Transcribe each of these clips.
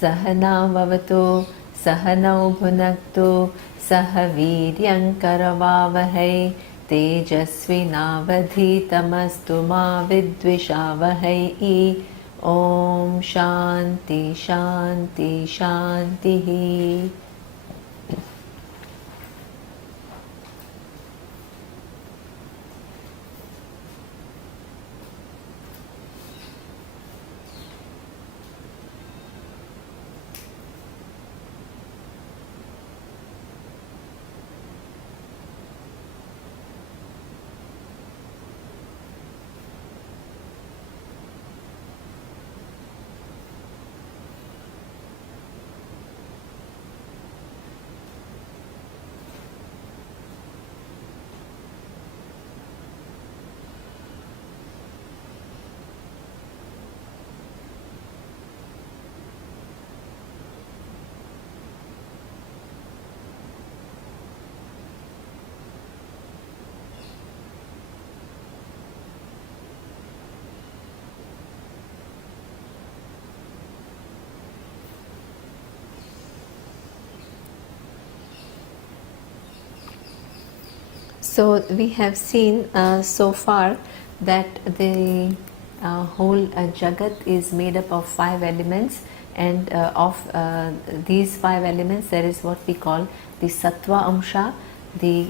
Sahana vavatu, Sahanau bhunaktu, Sahaviryankaravavahai, Tejasvinavadhitamastu ma vidvishavahai. Om Shanti Shanti Shanti. So we have seen so far that the whole Jagat is made up of 5 elements, and of these 5 elements there is what we call the Sattva Amsha, the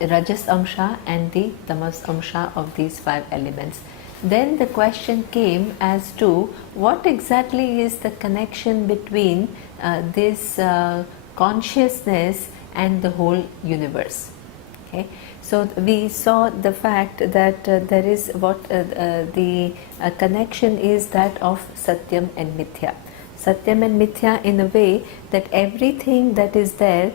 Rajas Amsha and the Tamas Amsha of these 5 elements. Then the question came as to what exactly is the connection between this consciousness and the whole universe. Okay. So we saw the fact that there is what the connection is that of Satyam and Mithya. Satyam and Mithya in a way that everything that is there,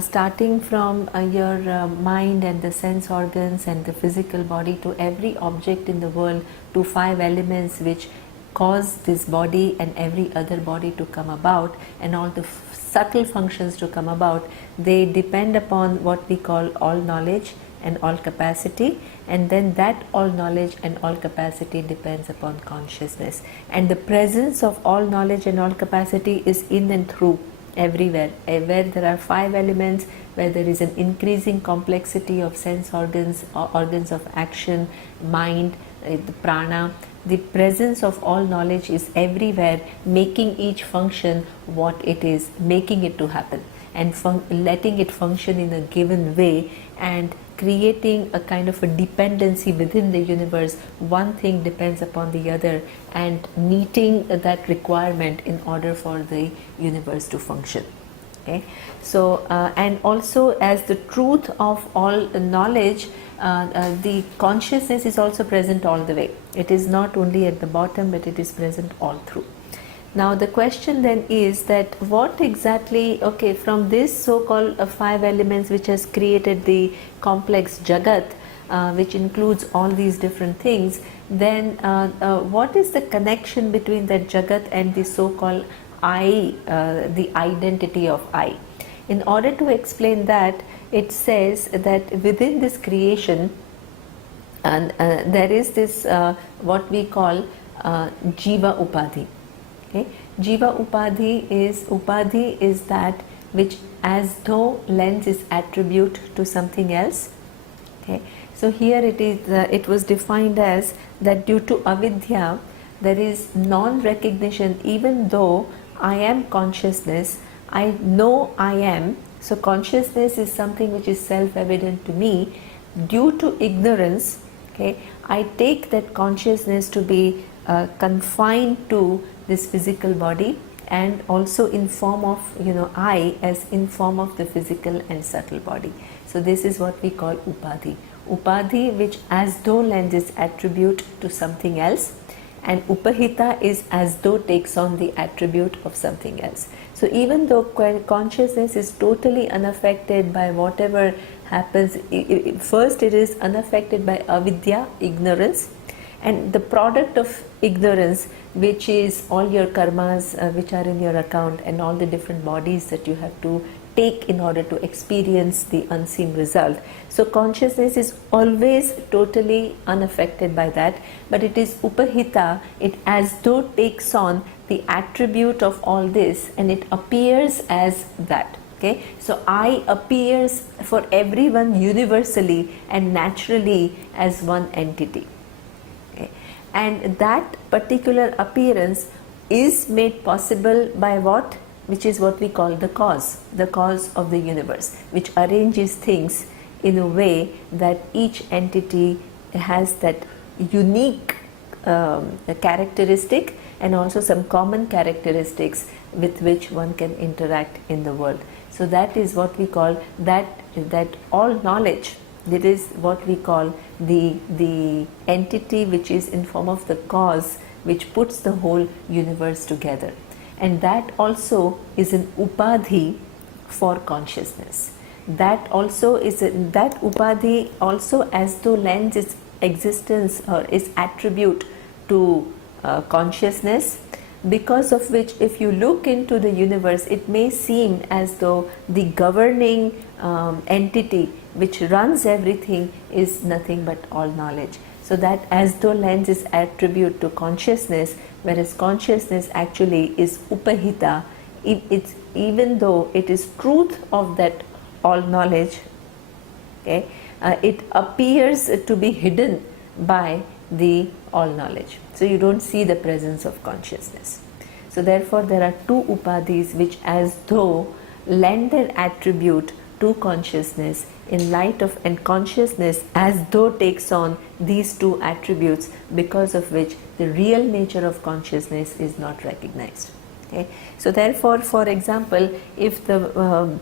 starting from your mind and the sense organs and the physical body to every object in the world, to 5 elements which cause this body and every other body to come about, and all the subtle functions to come about, they depend upon what we call all knowledge and all capacity, and then that all knowledge and all capacity depends upon consciousness. And the presence of all knowledge and all capacity is in and through everywhere. Where there are 5 elements, where there is an increasing complexity of sense organs, organs of action, mind, the prana, the presence of all knowledge is everywhere, making each function what it is, making it to happen, and letting it function in a given way, and creating a kind of a dependency within the universe. One thing depends upon the other, and meeting that requirement in order for the universe to function. Okay. So and also, as the truth of all knowledge, the consciousness is also present all the way. It is not only at the bottom, but it is present all through. Now the question then is that what exactly, okay, from this so-called 5 elements which has created the complex Jagat, which includes all these different things, then what is the connection between that Jagat and the so-called I, the identity of I? In order to explain that, it says that within this creation, and there is this what we call Jiva Upadhi. Okay. Jiva Upadhi is that which as though lends its attribute to something else. Okay. So here it is. It was defined as that due to avidya, there is non-recognition. Even though I am consciousness, I know I am. So consciousness is something which is self-evident to me. Due to ignorance, okay, I take that consciousness to be confined to this physical body, and also in form of, I as in form of the physical and subtle body. So this is what we call Upadhi. Upadhi, which as though lends its attribute to something else, and Upahita is as though takes on the attribute of something else. So even though consciousness is totally unaffected by whatever happens, first it is unaffected by avidya, ignorance, and the product of ignorance, which is all your karmas which are in your account, and all the different bodies that you have to take in order to experience the unseen result. So consciousness is always totally unaffected by that, but it is upahita, it as though takes on the attribute of all this, and it appears as that. Okay, so I appears for everyone universally and naturally as one entity. Okay. And that particular appearance is made possible by what? Which is what we call the cause of the universe, which arranges things in a way that each entity has that unique characteristic and also some common characteristics with which one can interact in the world. So that is what we call that all knowledge. That is what we call the entity which is in form of the cause which puts the whole universe together. And that also is an upadhi for consciousness. That also is that upadhi also as though lends its existence or its attribute to consciousness, because of which if you look into the universe, it may seem as though the governing entity which runs everything is nothing but all knowledge. So that as though lends its attribute to consciousness, whereas consciousness actually is upahita, it's, even though it is truth of that all knowledge, okay, it appears to be hidden by the all knowledge. So you don't see the presence of consciousness. So therefore there are two upadhis which as though lend their attribute to consciousness in light of, and consciousness as though takes on these two attributes, because of which the real nature of consciousness is not recognized. Okay? So therefore, for example, if the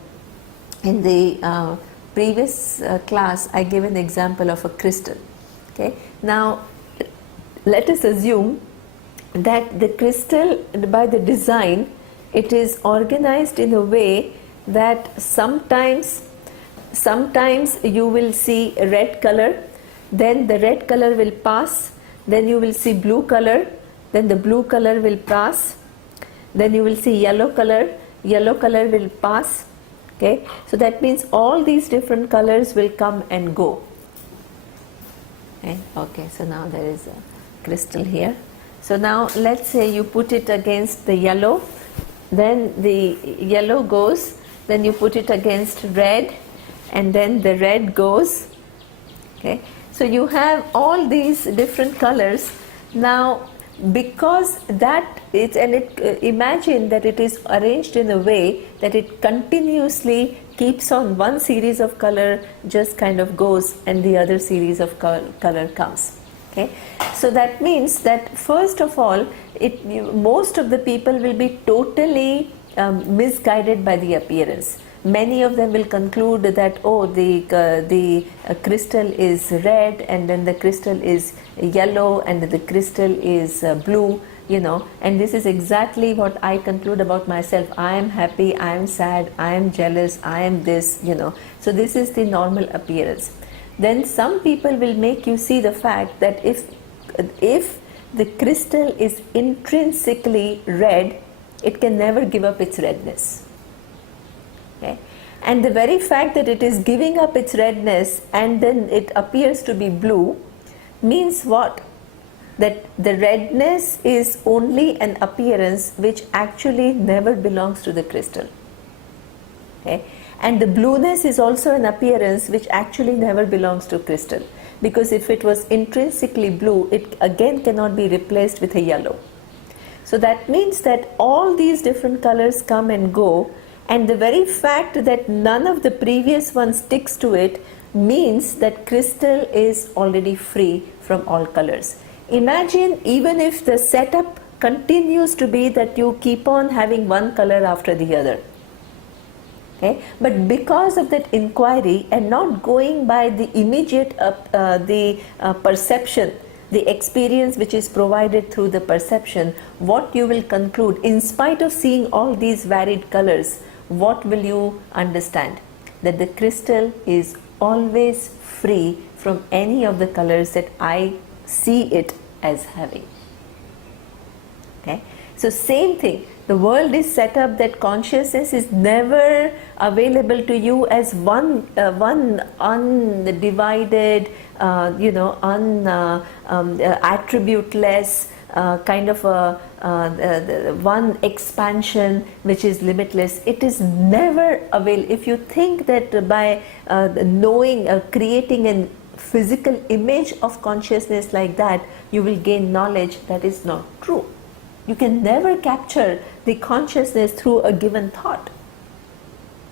in the previous class I gave an example of a crystal. Okay? Now let us assume that the crystal, by the design, it is organized in a way that sometimes you will see a red color, then the red color will pass, then you will see blue color, then the blue color will pass, then you will see yellow color will pass. Okay, so that means all these different colors will come and go. Okay, so now there is a crystal here. So now let's say you put it against the yellow, then the yellow goes, then you put it against red, and then the red goes. Okay, so you have all these different colors. Now because that it's, and imagine that it is arranged in a way that it continuously keeps on one series of color, just kind of goes, and the other series of color comes. Okay, so that means that first of all, most of the people will be totally misguided by the appearance. Many of them will conclude that, oh, the crystal is red, and then the crystal is yellow, and the crystal is blue, you know, and this is exactly what I conclude about myself. I am happy, I am sad, I am jealous, I am this, you know. So this is the normal appearance. Then some people will make you see the fact that if the crystal is intrinsically red, it can never give up its redness. Okay? And the very fact that it is giving up its redness and then it appears to be blue means what? That the redness is only an appearance which actually never belongs to the crystal. Okay? And the blueness is also an appearance which actually never belongs to crystal, because if it was intrinsically blue, it again cannot be replaced with a yellow. So that means that all these different colors come and go, and the very fact that none of the previous one sticks to it means that crystal is already free from all colors. Imagine even if the setup continues to be that you keep on having one color after the other. Okay? But because of that inquiry and not going by the immediate perception, the experience which is provided through the perception, what you will conclude, in spite of seeing all these varied colors, what will you understand? That the crystal is always free from any of the colors that I see it as having. Okay? So same thing, the world is set up that consciousness is never available to you as one undivided, attributeless, kind of one expansion which is limitless. It is never available. If you think that by knowing, creating a physical image of consciousness like that, you will gain knowledge, that is not true. You can never capture the consciousness through a given thought.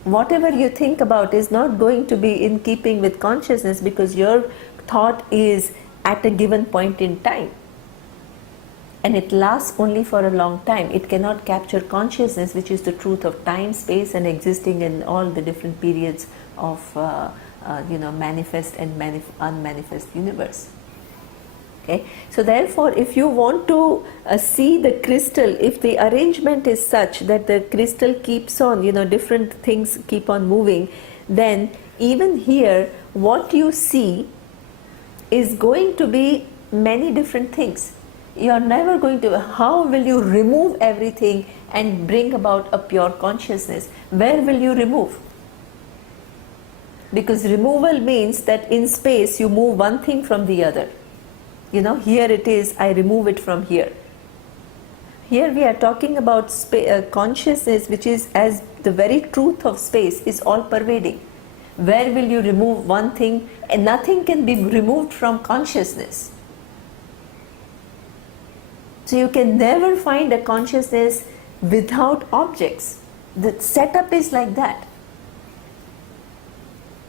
Whatever you think about is not going to be in keeping with consciousness, because your thought is at a given point in time. And it lasts only for a long time. It cannot capture consciousness, which is the truth of time, space, and existing in all the different periods of manifest and unmanifest universe. Okay, so therefore, if you want to see the crystal, if the arrangement is such that the crystal keeps on, different things keep on moving, then even here, what you see is going to be many different things. You are never going to, how will you remove everything and bring about a pure consciousness? Where will you remove? Because removal means that in space you move one thing from the other. Here it is, I remove it from here. Here we are talking about consciousness, which is as the very truth of space, is all pervading. Where will you remove one thing? And nothing can be removed from consciousness. So you can never find a consciousness without objects. The setup is like that.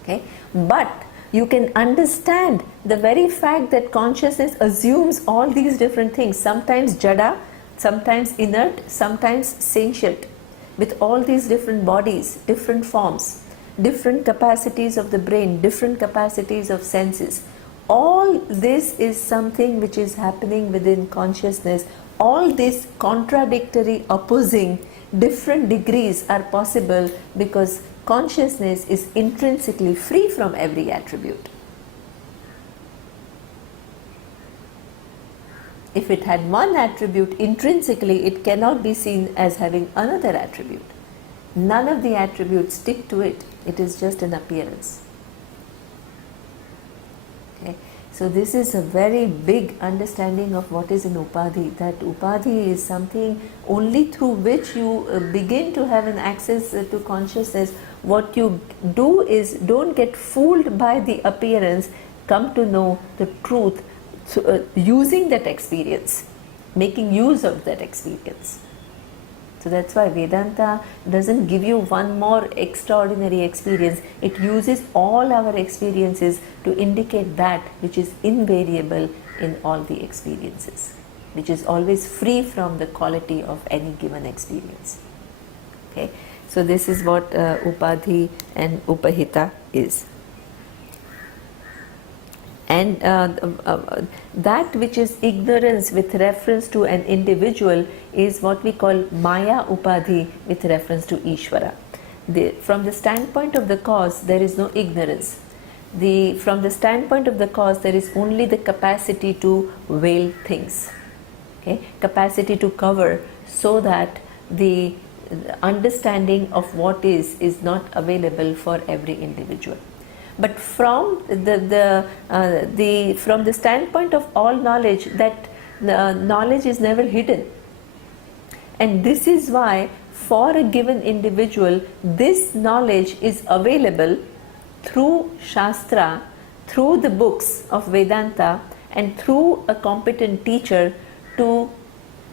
Okay? But you can understand the very fact that consciousness assumes all these different things, sometimes jada, sometimes inert, sometimes sentient, with all these different bodies, different forms, different capacities of the brain, different capacities of senses. All this is something which is happening within consciousness. All this contradictory, opposing, different degrees are possible because consciousness is intrinsically free from every attribute. If it had one attribute intrinsically, it cannot be seen as having another attribute. None of the attributes stick to it. It is just an appearance. Okay. So this is a very big understanding of what is an upadhi. That upadhi is something only through which you begin to have an access to consciousness. What you do is, don't get fooled by the appearance, come to know the truth using that experience, making use of that experience. So that's why Vedanta doesn't give you one more extraordinary experience. It uses all our experiences to indicate that which is invariable in all the experiences, which is always free from the quality of any given experience. Okay, so this is what upadhi and upahita is. And that which is ignorance with reference to an individual is what we call Maya Upadhi with reference to Ishvara. From the standpoint of the cause, there is no ignorance. From the standpoint of the cause, there is only the capacity to veil things, okay? Capacity to cover, so that the understanding of what is not available for every individual. But from from the standpoint of all knowledge, that knowledge is never hidden. And this is why for a given individual, this knowledge is available through Shastra, through the books of Vedanta, and through a competent teacher to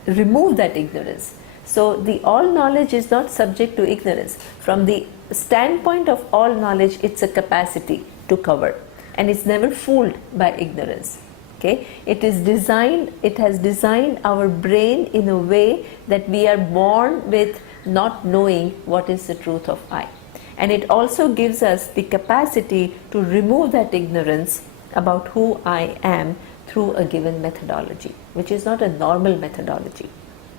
remove that ignorance. So the all knowledge is not subject to ignorance. From the standpoint of all knowledge, it's a capacity to cover, and it's never fooled by ignorance. Okay, it has designed our brain in a way that we are born with not knowing what is the truth of I, and it also gives us the capacity to remove that ignorance about who I am through a given methodology, which is not a normal methodology.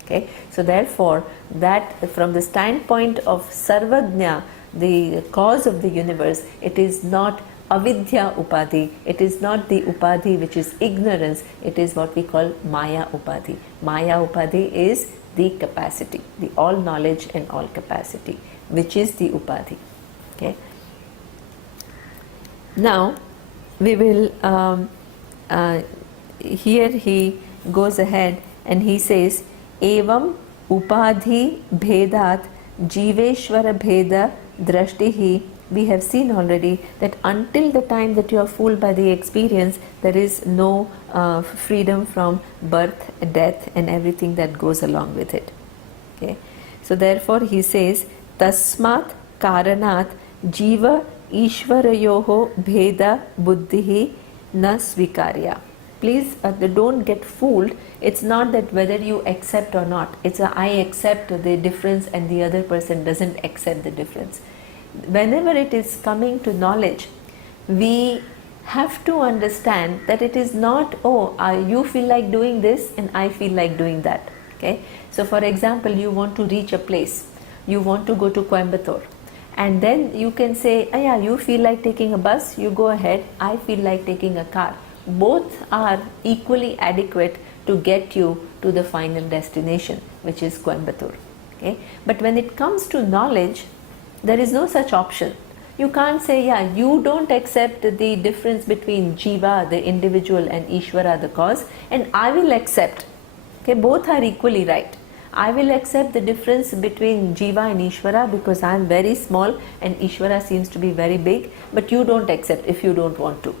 Okay, so therefore, that from the standpoint of Sarvajna, the cause of the universe, it is not avidya upadhi, it is not the upadhi which is ignorance, it is what we call Maya upadhi. Maya upadhi is the capacity, the all knowledge and all capacity, which is the upadhi. Okay. Now we will here he goes ahead And he says, Evam upadhi bhedat jiveshwara bheda drashtihi. We have seen already that until the time that you are fooled by the experience, there is no freedom from birth, death, and everything that goes along with it. Okay. So therefore he says, Tasmat karanat jiva ishvarayoho bheda buddhihi na svikarya. Please don't get fooled. It's not that whether you accept or not. It's I accept the difference and the other person doesn't accept the difference. Whenever it is coming to knowledge, we have to understand that it is not, you feel like doing this and I feel like doing that. Okay. So for example, you want to reach a place. You want to go to Coimbatore. And then you can say, yeah, you feel like taking a bus, you go ahead. I feel like taking a car. Both are equally adequate to get you to the final destination, which is Coimbatore. Okay? But when it comes to knowledge, there is no such option. You can't say, yeah, you don't accept the difference between Jiva, the individual, and Ishvara, the cause, and I will accept. Okay? Both are equally right. I will accept the difference between Jiva and Ishvara because I am very small and Ishvara seems to be very big, but you don't accept if you don't want to.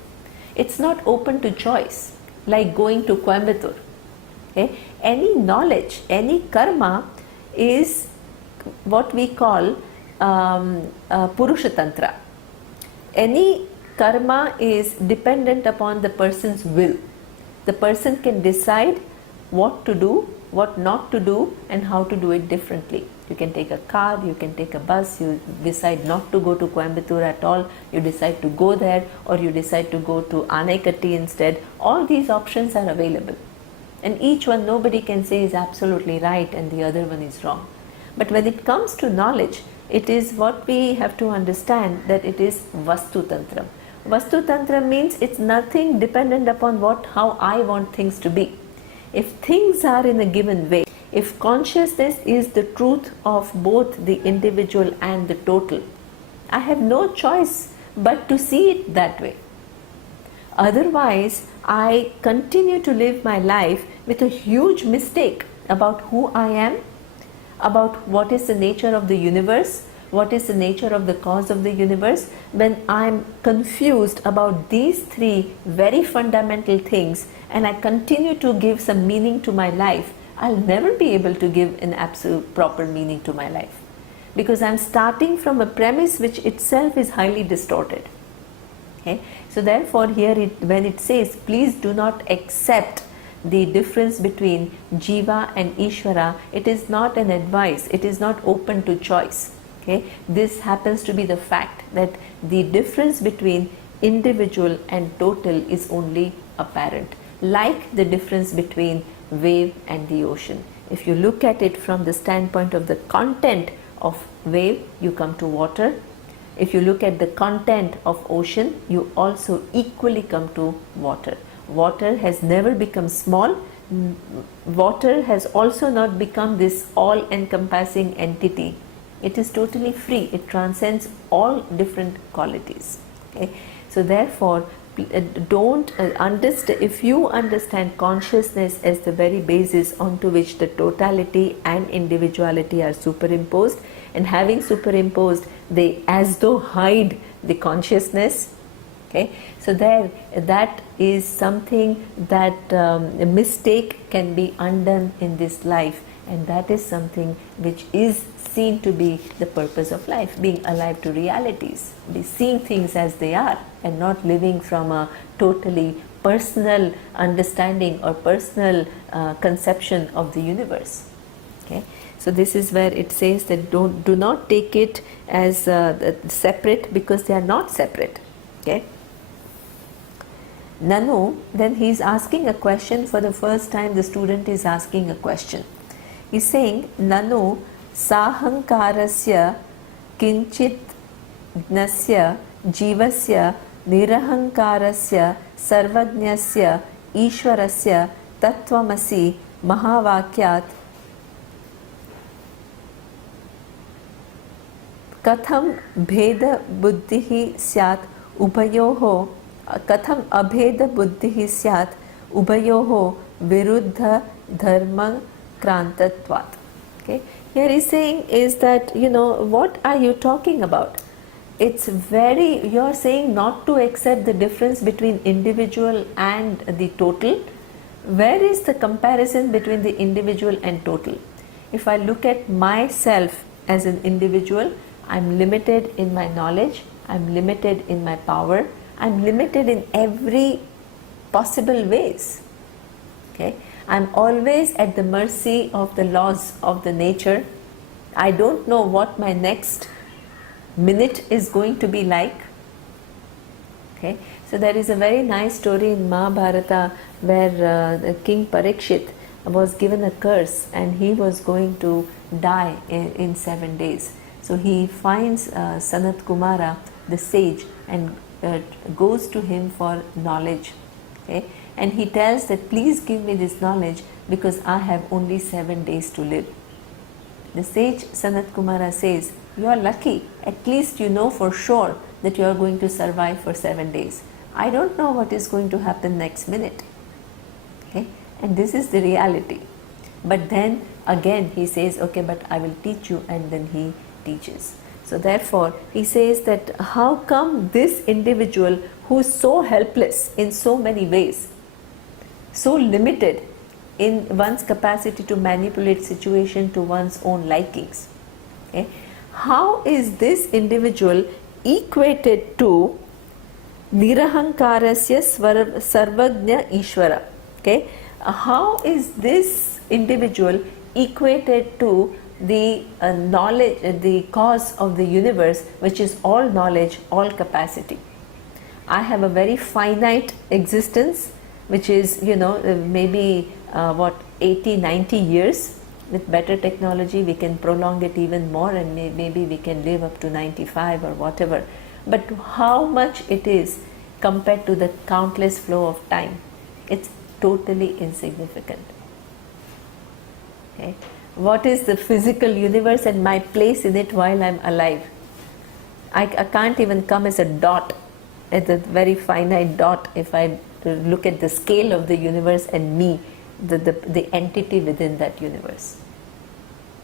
It's not open to choice, like going to Coimbatore. Okay? Any knowledge, any karma is what we call Purusha Tantra. Any karma is dependent upon the person's will. The person can decide what to do, what not to do, and how to do it differently. You can take a car, you can take a bus, you decide not to go to Coimbatore at all, you decide to go there, or you decide to go to Anaikatti instead. All these options are available. And each one nobody can say is absolutely right and the other one is wrong. But when it comes to knowledge, it is what we have to understand that it is Vastu Tantram. Vastu Tantra means it's nothing dependent upon how I want things to be. If things are in a given way, if consciousness is the truth of both the individual and the total, I have no choice but to see it that way. Otherwise, I continue to live my life with a huge mistake about who I am, about what is the nature of the universe, what is the nature of the cause of the universe. When I am confused about these three very fundamental things and I continue to give some meaning to my life, I'll never be able to give an absolute proper meaning to my life, because I'm starting from a premise which itself is highly distorted. Okay? So therefore here when it says, please do not accept the difference between Jiva and Ishvara, it is not an advice, it is not open to choice. Okay? This happens to be the fact that the difference between individual and total is only apparent, like the difference between wave and the ocean. If you look at it from the standpoint of the content of wave, you come to water. If you look at the content of ocean, you also equally come to water. Water has never become small. Water has also not become this all-encompassing entity. It is totally free. It transcends all different qualities. Okay? So therefore, don't understand. If you understand consciousness as the very basis onto which the totality and individuality are superimposed, and having superimposed, they as though hide the consciousness. Okay, so that is something that a mistake can be undone in this life, and that is something which is seen to be the purpose of life, being alive to realities, be seeing things as they are and not living from a totally personal understanding or personal conception of the universe. Okay, so this is where it says that do not take it as separate, because they are not separate. Okay. Nanu, then he is asking a question. For the first time the student is asking a question. He is saying, Nanu sahankarasya kinchit gnasya jivasya nirahankarasya sarvajnasya ishvarasya tattvamasi mahavakyat katham bheda buddhihi syat कथम अभेद बुद्धि स्यात् उभयोः विरुद्ध dharma krantatvat. Okay, here he's saying is that, what are you talking about? It's very, you're saying not to accept the difference between individual and the total. Where is the comparison between the individual and total? If I look at myself as an individual, I'm limited in my knowledge, I'm limited in my power, I'm limited in every possible ways. Okay, I'm always at the mercy of the laws of the nature. I don't know what my next minute is going to be like. Okay, so there is a very nice story in Mahabharata where the King Parikshit was given a curse and he was going to die in 7 days. So he finds Sanat Kumara, the sage, and goes to him for knowledge. Okay, and he tells that, please give me this knowledge because I have only 7 days to live. The sage Sanat Kumara says, you are lucky, at least you know for sure that you are going to survive for 7 days. I don't know what is going to happen next minute. Okay, and this is the reality. But then again he says, okay, but I will teach you, and then he teaches. So therefore he says that how come this individual who is so helpless in so many ways, so limited in one's capacity to manipulate situation to one's own likings, okay, how is this individual equated to Nirahankarasya Sarvagnya Ishvara? Okay, how is this individual equated to the knowledge, the cause of the universe, which is all knowledge, all capacity? I have a very finite existence, which is, maybe 80-90 years. With better technology we can prolong it even more, and maybe we can live up to 95 or whatever. But how much it is compared to the countless flow of time? It's totally insignificant. Okay, what is the physical universe and my place in it while I'm alive? I can't even come as a dot, as a very finite dot, if I look at the scale of the universe and me, the entity within that universe.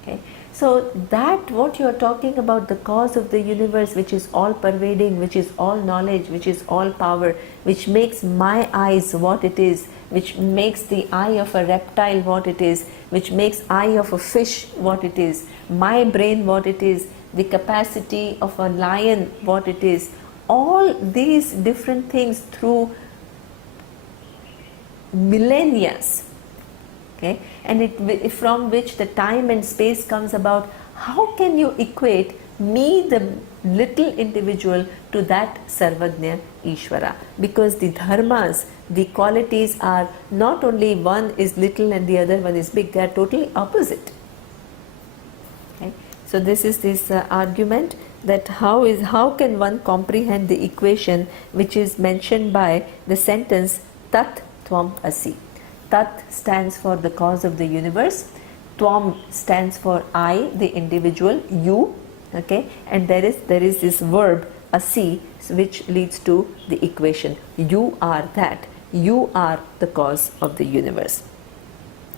Okay, so that what you are talking about, the cause of the universe, which is all pervading, which is all knowledge, which is all power, which makes my eyes what it is, which makes the eye of a reptile what it is, which makes eye of a fish what it is, my brain what it is, the capacity of a lion what it is, all these different things through millennia, okay, and from which the time and space comes about. How can you equate me, the little individual, to that Sarvagnya Ishvara? Because the dharmas, the qualities are not only one is little and the other one is big, they are totally opposite. Okay? So this is this argument that how can one comprehend the equation which is mentioned by the sentence Tat Tvam Asi. Tat stands for the cause of the universe, Tvam stands for I, the individual, you, okay, and there is this verb Asi, which leads to the equation. You are that, you are the cause of the universe.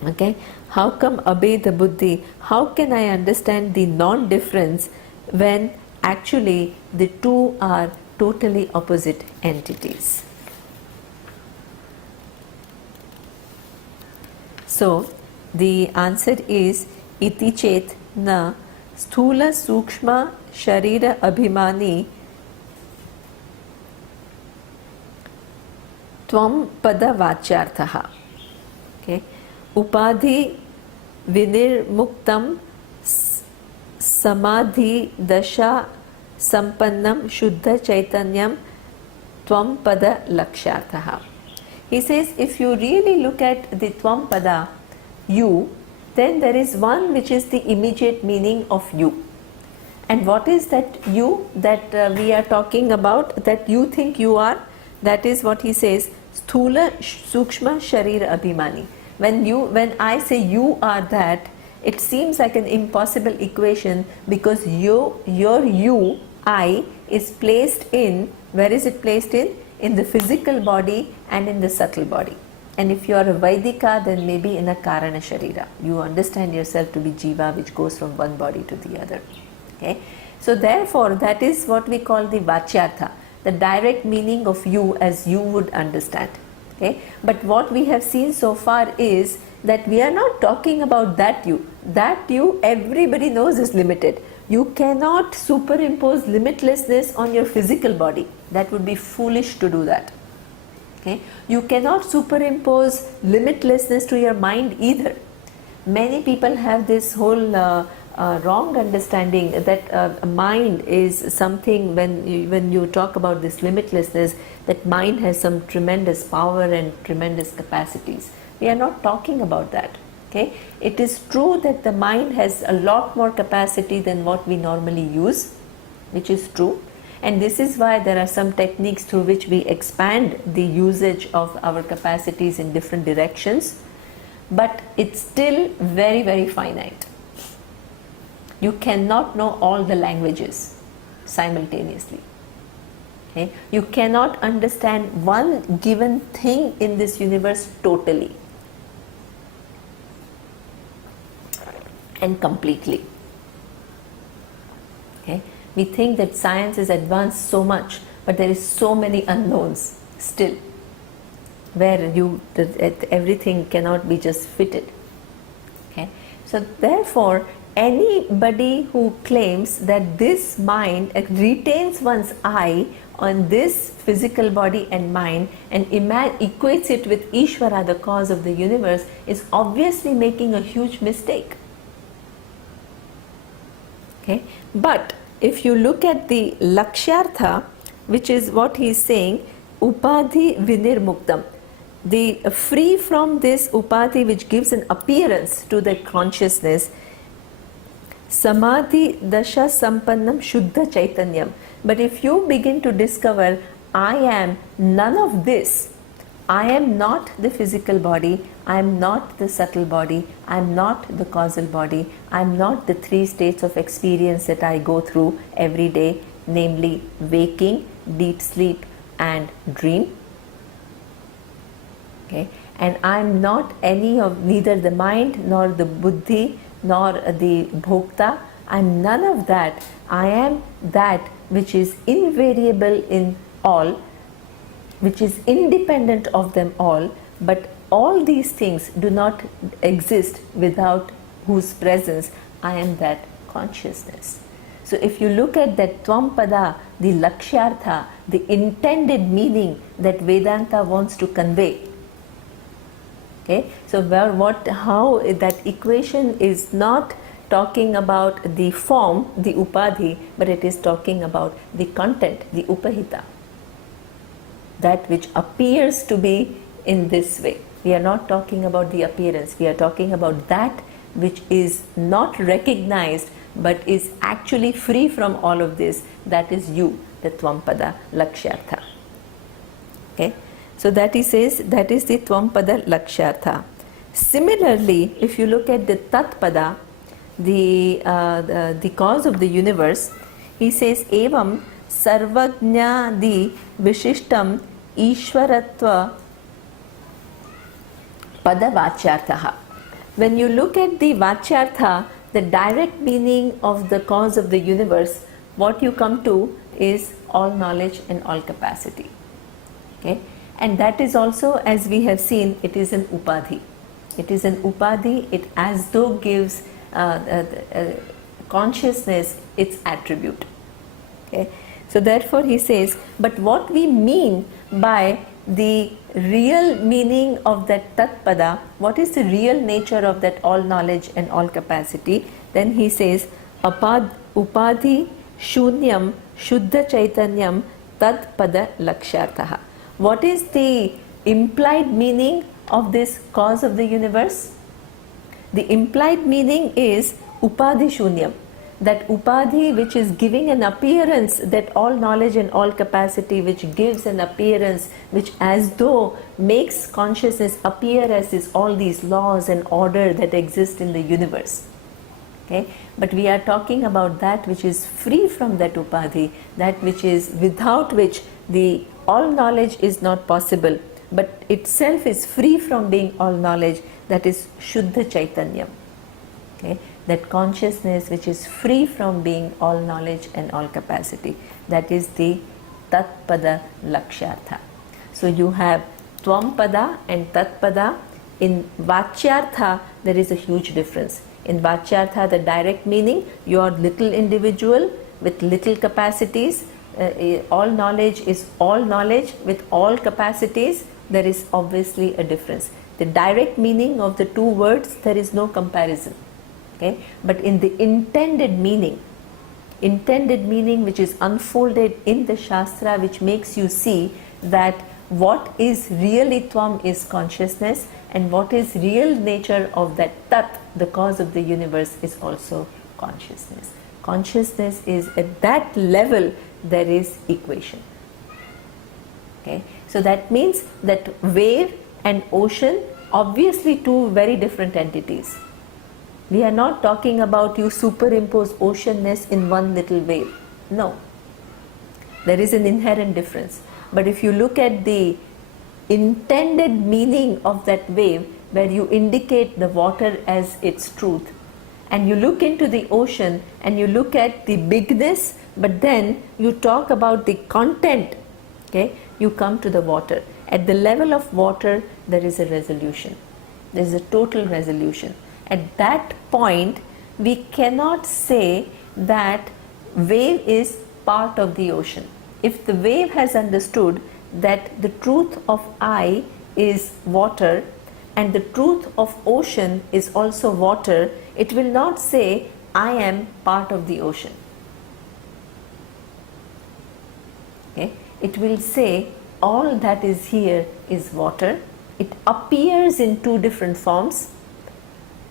Okay, how come Abheda Buddhi? How can I understand the non-difference when actually the two are totally opposite entities? So the answer is iti chet na sthula sukshma sharira abhimani tvam pada vachyarthaha. Okay, upadhi vinirmuktam samadhi dasha sampannam shuddha chaitanyam tvam pada lakshyarthaha. He says, if you really look at the Tvam Pada, you, then there is one which is the immediate meaning of you. And what is that you that we are talking about, that you think you are? That is what he says, Sthula Sukshma Sharira Abhimani. When I say you are that, it seems like an impossible equation, because your you, I, is placed in, where is it placed in? In the physical body and in the subtle body. And if you are a Vaidika, then maybe in a Karana Sharira. You understand yourself to be Jiva, which goes from one body to the other. Okay? So therefore, that is what we call the Vachyartha, the direct meaning of you as you would understand. Okay? But what we have seen so far is that we are not talking about that you. That you, everybody knows, is limited. You cannot superimpose limitlessness on your physical body. That would be foolish to do that. Okay? You cannot superimpose limitlessness to your mind either. Many people have this whole wrong understanding that mind is something, when you talk about this limitlessness, that mind has some tremendous power and tremendous capacities. We are not talking about that. Okay? It is true that the mind has a lot more capacity than what we normally use, which is true. And this is why there are some techniques through which we expand the usage of our capacities in different directions. But it's still very, very finite. You cannot know all the languages simultaneously. Okay? You cannot understand one given thing in this universe totally and completely. Okay? We think that science is advanced so much, but there is so many unknowns still, where everything cannot be just fitted. Okay? So therefore, anybody who claims that this mind retains one's eye on this physical body and mind and equates it with Ishvara, the cause of the universe, is obviously making a huge mistake. Okay? But if you look at the Lakshyartha, which is what he is saying, Upadhi Vinirmuktam, the free from this Upadhi which gives an appearance to the consciousness, Samadhi Dasha Sampannam Shuddha Chaitanyam. But if you begin to discover, I am none of this, I am not the physical body, I am not the subtle body, I am not the causal body, I am not the three states of experience that I go through every day, namely waking, deep sleep and dream. Okay? And I am not any of neither the mind nor the buddhi nor the bhokta. I am none of that. I am that which is invariable in all, which is independent of them all, but all these things do not exist without whose presence I am that consciousness. So if you look at that Tvampada, the Lakshyartha, the intended meaning that Vedanta wants to convey. Okay? So how that equation is not talking about the form, the Upadhi, but it is talking about the content, the Upahita. That which appears to be in this way. We are not talking about the appearance, we are talking about that which is not recognized but is actually free from all of this. That is you, the Tvampada Lakshyartha. Okay? So that he says, that is the Tvampada Lakshyartha. Similarly, if you look at the Tattvabodha, the cause of the universe, he says, Evam Sarvajnadi Vishishtam Ishwaratva Pada Vachyartha. When you look at the Vachyartha, the direct meaning of the cause of the universe, what you come to is all knowledge and all capacity. Okay? And that is also, as we have seen, it is an Upadhi. It is an Upadhi, it as though gives consciousness its attribute. Okay? So therefore he says, but what we mean by the real meaning of that Tattvabodha, what is the real nature of that all knowledge and all capacity? Then he says, Upadhi Shunyam Shuddha Chaitanyam Tattvabodha Lakshyartha. What is the implied meaning of this cause of the universe? The implied meaning is Upadhi Shunyam. That Upadhi which is giving an appearance, that all knowledge and all capacity which gives an appearance, which as though makes consciousness appear as is all these laws and order that exist in the universe. Okay? But we are talking about that which is free from that Upadhi, that which is without which the all knowledge is not possible. but itself is free from being all knowledge, that is Shuddha Chaitanyam. Okay? That consciousness which is free from being all knowledge and all capacity, that is the Tattvabodha Lakshyartha. So you have Tvampada and Tattvabodha. In Vachyartha there is a huge difference. In Vachyartha, the direct meaning, you are little individual with little capacities. All knowledge is all knowledge with all capacities. There is obviously a difference. The direct meaning of the two words, there is no comparison. Okay? But in the intended meaning which is unfolded in the Shastra, which makes you see that what is really Tvam is consciousness, and what is real nature of that Tat, the cause of the universe, is also consciousness. Consciousness is at that level, there is equation. Okay? So that means that wave and ocean, obviously two very different entities. We are not talking about you superimpose oceanness in one little wave. No. There is an inherent difference. But if you look at the intended meaning of that wave, where you indicate the water as its truth, and you look into the ocean and you look at the bigness, but then you talk about the content, okay, you come to the water. At the level of water, there is a resolution. There is a total resolution. At that point, we cannot say that wave is part of the ocean. If the wave has understood that the truth of I is water and the truth of ocean is also water, it will not say I am part of the ocean. Okay? It will say all that is here is water. It appears in two different forms,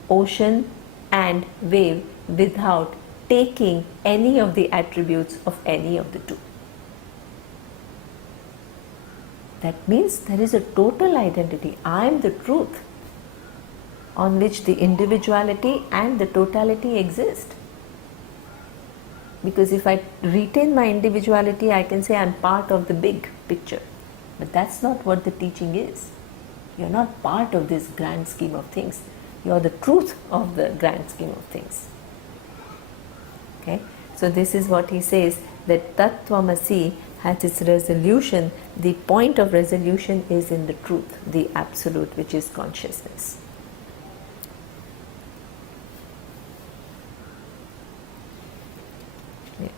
ocean and wave, without taking any of the attributes of any of the two. That means there is a total identity. I am the truth on which the individuality and the totality exist. Because if I retain my individuality, I can say I am part of the big picture. But that's not what the teaching is. You are not part of this grand scheme of things. You are the truth of the grand scheme of things. Okay? So this is what he says, that Tattvamasi has its resolution. The point of resolution is in the truth, the absolute, which is consciousness. Yeah.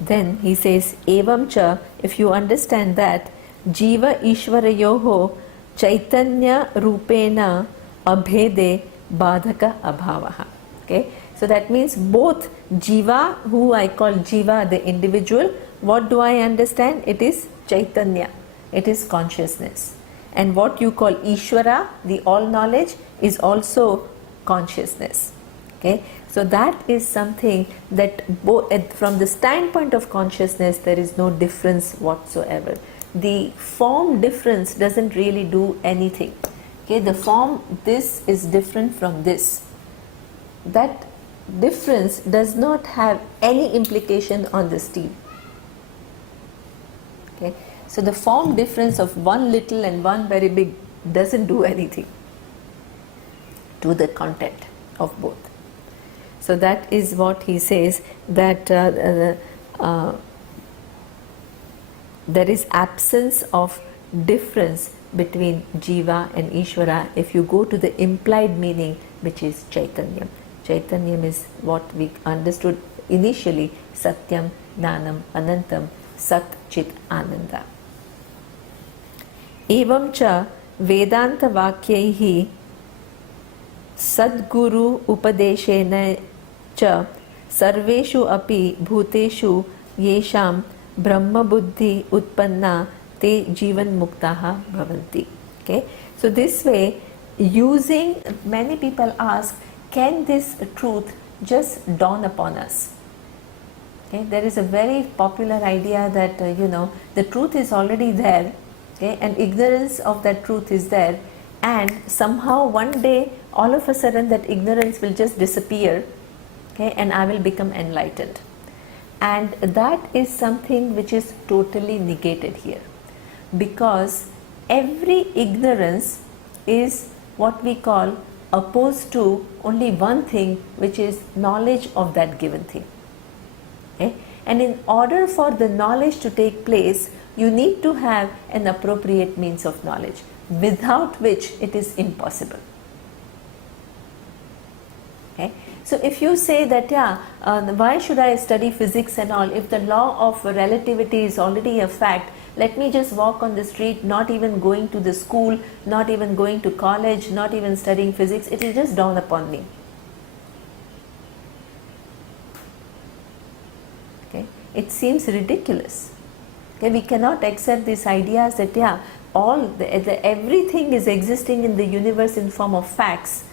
Then he says, Evam cha, if you understand that, Jiva Ishvarayoho Chaitanya Rupena Abhede Badhaka Abhavaha. Okay? So that means both Jiva, who I call Jiva, the individual, what do I understand? It is Chaitanya, it is consciousness. And what you call Ishvara, the all knowledge, is also consciousness. Okay? So that is something that from the standpoint of consciousness, there is no difference whatsoever. The form difference doesn't really do anything. Okay? The form, this is different from this. That difference does not have any implication on the steam. Okay? So the form difference of one little and one very big doesn't do anything to the content of both. So that is what he says, that there is absence of difference between Jiva and Ishvara if you go to the implied meaning, which is Chaitanyam. Chaitanyam is what we understood initially, Satyam, Jnanam, Anantam, Sat, Chit, Ananda. Evam cha Vedanta Vakyaihi Sadguru Upadeshena cha Sarveshu api Bhuteshu Yesham Brahma Buddhi Utpanna Te Jivan Muktaha Bhavanti. Okay? So this way, using, many people ask, can this truth just dawn upon us? Okay? There is a very popular idea that the truth is already there, okay? And ignorance of that truth is there, and somehow one day all of a sudden that ignorance will just disappear, okay? And I will become enlightened. And that is something which is totally negated here, because every ignorance is what we call opposed to only one thing, which is knowledge of that given thing. Okay? And in order for the knowledge to take place, you need to have an appropriate means of knowledge, without which it is impossible. Okay? So if you say that, why should I study physics and all, if the law of relativity is already a fact, let me just walk on the street, not even going to the school, not even going to college, not even studying physics, it will just dawn upon me. Okay? It seems ridiculous. Okay? We cannot accept these ideas that everything is existing in the universe in form of facts,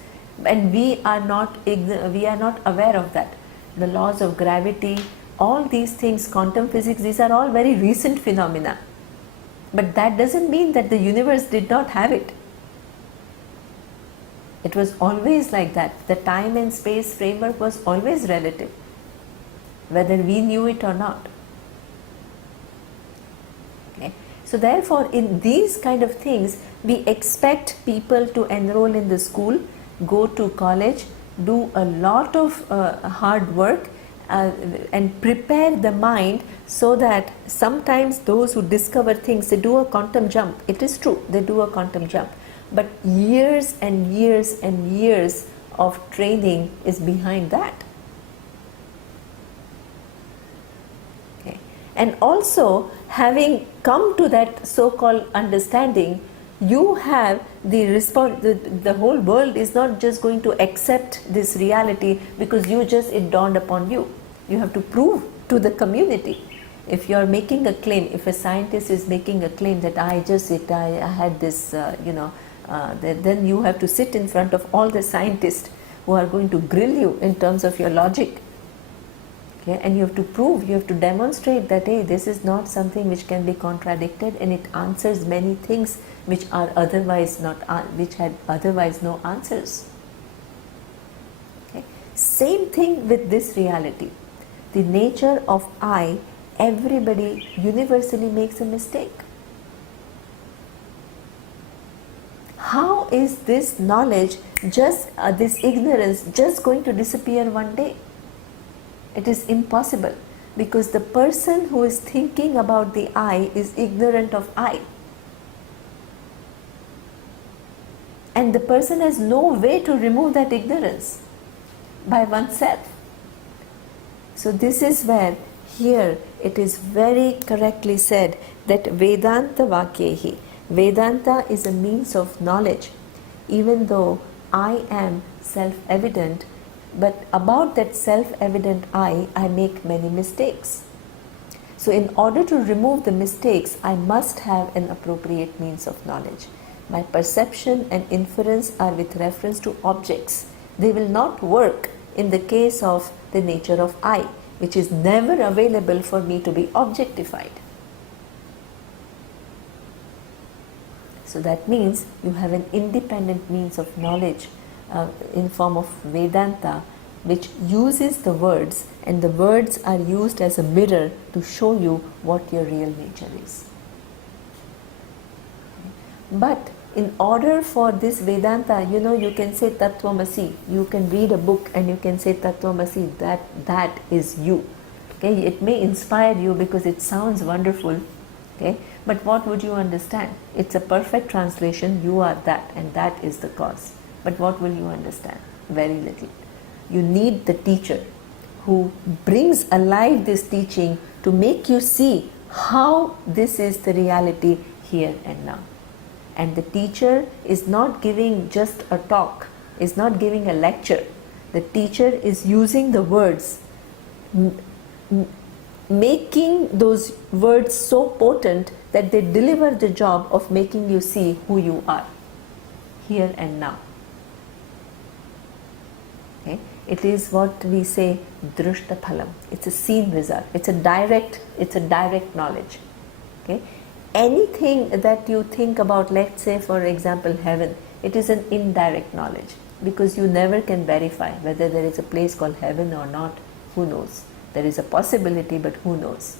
and we are not aware of that. The laws of gravity, all these things, quantum physics, these are all very recent phenomena. But that doesn't mean that the universe did not have it. It was always like that. The time and space framework was always relative, whether we knew it or not. Okay? So therefore, in these kind of things, we expect people to enroll in the school, go to college, do a lot of hard work, and prepare the mind, so that sometimes those who discover things, they do a quantum jump. It is true, they do a quantum jump, but years and years and years of training is behind that. Okay. And also, having come to that so-called understanding, you have the response. The whole world is not just going to accept this reality because it dawned upon you. You have to prove to the community. If you are making a claim, if a scientist is making a claim that I had this, then you have to sit in front of all the scientists who are going to grill you in terms of your logic. Okay? And you have to prove, you have to demonstrate that, hey, this is not something which can be contradicted, and it answers many things which are otherwise which had otherwise no answers. Okay? Same thing with this reality. The nature of I, everybody universally makes a mistake. How is this knowledge, this ignorance, just going to disappear one day? It is impossible, because the person who is thinking about the I is ignorant of I. And the person has no way to remove that ignorance by oneself. So this is where here it is very correctly said that vedanta-vakyehi, Vedanta is a means of knowledge, even though I am self-evident, but about that self-evident I make many mistakes. So in order to remove the mistakes, I must have an appropriate means of knowledge. My perception and inference are with reference to objects. They will not work in the case of the nature of I, which is never available for me to be objectified. So that means you have an independent means of knowledge in form of Vedanta, which uses the words, and the words are used as a mirror to show you what your real nature is. But in order for this Vedanta, you can say Tattvamasi. You can read a book and you can say Tattvamasi, that is you. Okay, it may inspire you because it sounds wonderful. Okay, but what would you understand? It's a perfect translation. You are that, and that is the cause. But what will you understand? Very little. You need the teacher who brings alive this teaching to make you see how this is the reality here and now. And the teacher is not giving just a talk, is not giving a lecture. The teacher is using the words, making those words so potent that they deliver the job of making you see who you are, here and now. Okay? It is what we say drushta phalam. It's a seen result. It's a direct knowledge. Okay? Anything that you think about, let's say for example heaven, it is an indirect knowledge, because you never can verify whether there is a place called heaven or not. Who knows? There is a possibility, but who knows?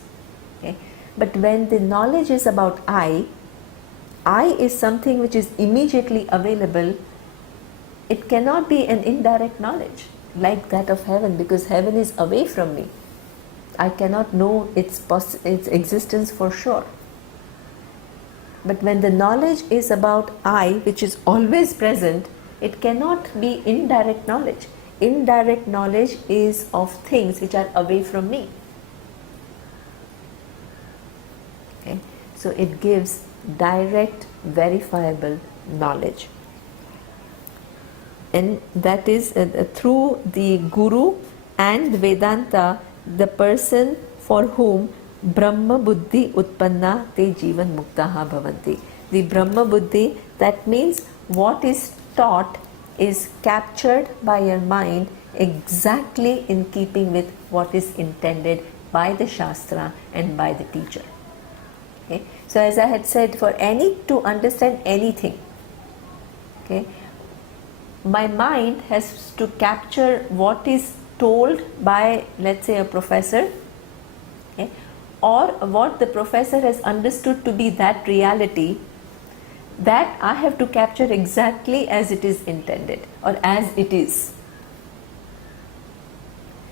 Okay? But when the knowledge is about I, I is something which is immediately available, it cannot be an indirect knowledge like that of heaven, because heaven is away from me. I cannot know its existence for sure. But when the knowledge is about I, which is always present, it cannot be indirect knowledge. Indirect knowledge is of things which are away from me. Okay? So it gives direct, verifiable knowledge. And that is through the Guru and Vedanta, the person for whom Brahma Buddhi Utpanna Te Jivan Muktaha Bhavanti. The Brahma Buddhi, that means what is taught is captured by your mind exactly in keeping with what is intended by the Shastra and by the teacher. Okay? So as I had said, for to understand anything, okay, my mind has to capture what is told by, let's say, a professor, okay, or what the professor has understood to be that reality, that I have to capture exactly as it is intended or as it is.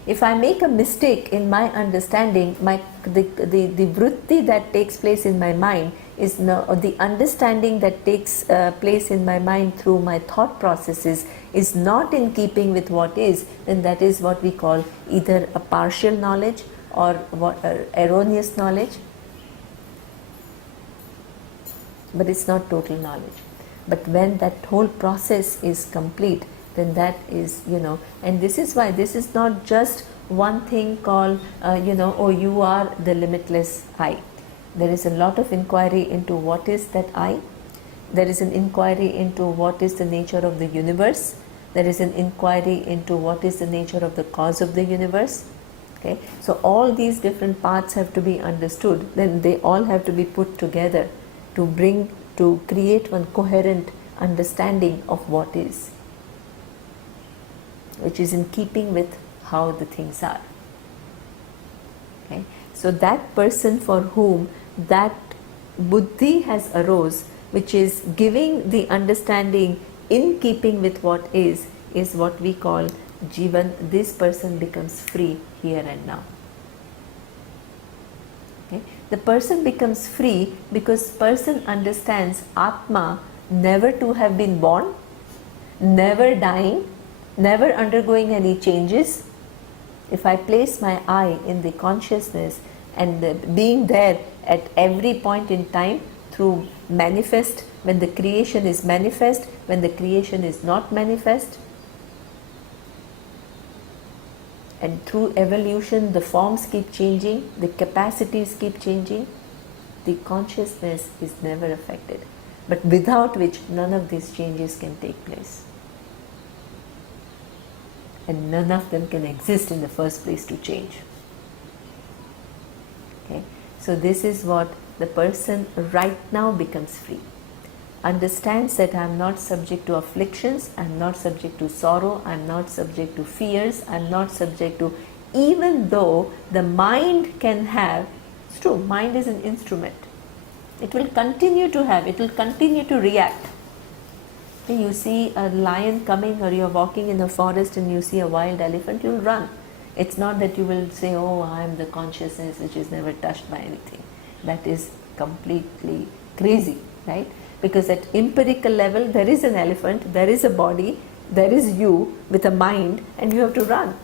If I make a mistake in my understanding, the vritti that takes place in my mind is the understanding that takes place in my mind through my thought processes is not in keeping with what is, then that is what we call either a partial knowledge or erroneous knowledge, but it's not total knowledge. But when that whole process is complete, then that is, and this is why this is not just one thing called, oh, you are the limitless I. There is a lot of inquiry into what is that I. There is an inquiry into what is the nature of the universe. There is an inquiry into what is the nature of the cause of the universe. Okay, so all these different parts have to be understood. Then they all have to be put together to create one coherent understanding of what is, which is in keeping with how the things are. Okay, so that person for whom that buddhi has arose, which is giving the understanding in keeping with what is what we call jivan. This person becomes free here and now. Okay? The person becomes free because person understands Atma never to have been born, never dying, never undergoing any changes. If I place my I in the consciousness and being there at every point in time through manifest, when the creation is manifest, when the creation is not manifest, and through evolution the forms keep changing, the capacities keep changing, the consciousness is never affected, but without which none of these changes can take place. And none of them can exist in the first place to change. Okay? So this is what the person right now becomes free. Understands that I am not subject to afflictions, I am not subject to sorrow, I am not subject to fears, I am not subject to, even though the mind can have, it's true, mind is an instrument. It will continue to have, it will continue to react. You see a lion coming, or you are walking in the forest and you see a wild elephant, you will run. It's not that you will say, oh, I am the consciousness which is never touched by anything. That is completely crazy, right? Because at empirical level, there is an elephant, there is a body, there is you with a mind, and you have to run.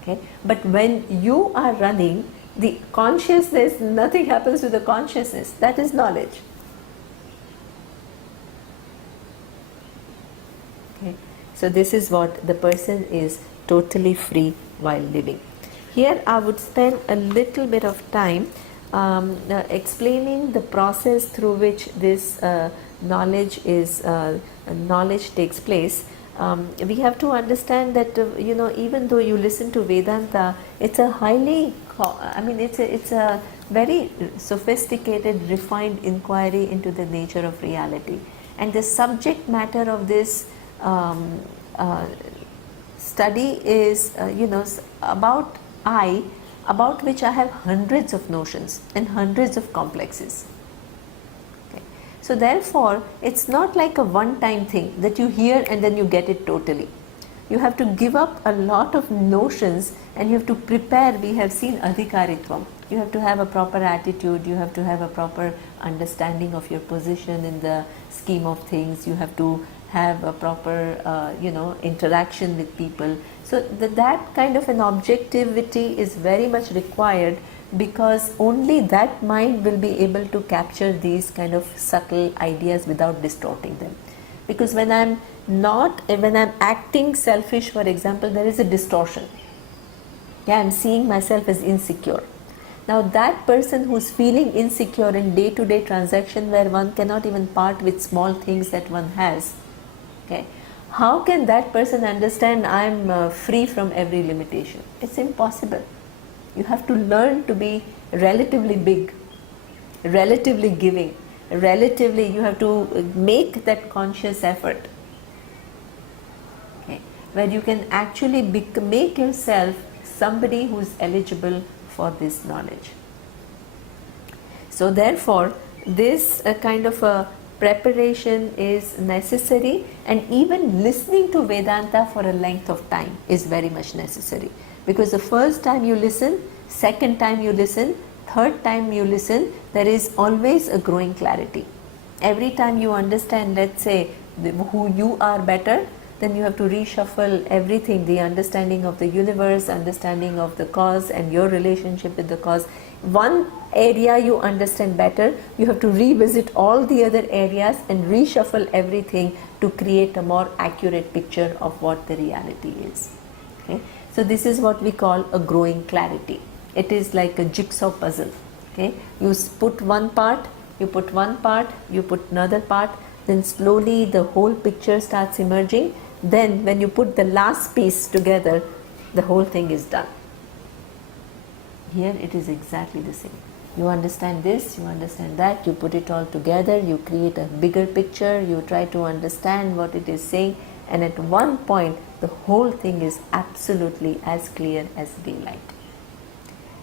Okay? But when you are running, the consciousness, nothing happens to the consciousness. That is knowledge. Okay? So this is what the person is totally free while living. Here I would spend a little bit of time explaining the process through which this knowledge takes place. We have to understand that even though you listen to Vedanta, it's a it's a very sophisticated, refined inquiry into the nature of reality, and the subject matter of this study is about about which I have hundreds of notions and hundreds of complexes. So therefore, it's not like a one-time thing that you hear and then you get it totally. You have to give up a lot of notions and you have to prepare. We have seen adhikaritvam. You have to have a proper attitude, you have to have a proper understanding of your position in the scheme of things, you have to have a proper interaction with people. So that kind of an objectivity is very much required, because only that mind will be able to capture these kind of subtle ideas without distorting them. Because when I'm acting selfish, for example, there is a distortion. I'm seeing myself as insecure. Now that person who's feeling insecure in day-to-day transaction, where one cannot even part with small things that one has, okay, how can that person understand I'm free from every limitation? It's impossible. You have to learn to be relatively big, relatively giving, relatively, you have to make that conscious effort, okay, where you can actually make yourself somebody who is eligible for this knowledge. So therefore, this kind of a preparation is necessary, and even listening to Vedanta for a length of time is very much necessary, because the first time you listen, second time you listen, third time you listen, there is always a growing clarity. Every time you understand, let's say, who you are better, then you have to reshuffle everything, the understanding of the universe, understanding of the cause and your relationship with the cause. One area you understand better, you have to revisit all the other areas and reshuffle everything to create a more accurate picture of what the reality is. Okay? So this is what we call a growing clarity. It is like a jigsaw puzzle. Okay? You put one part, you put one part, you put another part, then slowly the whole picture starts emerging. Then when you put the last piece together, the whole thing is done. Here it is exactly the same. You understand this, you understand that, you put it all together, you create a bigger picture, you try to understand what it is saying, and at one point the whole thing is absolutely as clear as daylight.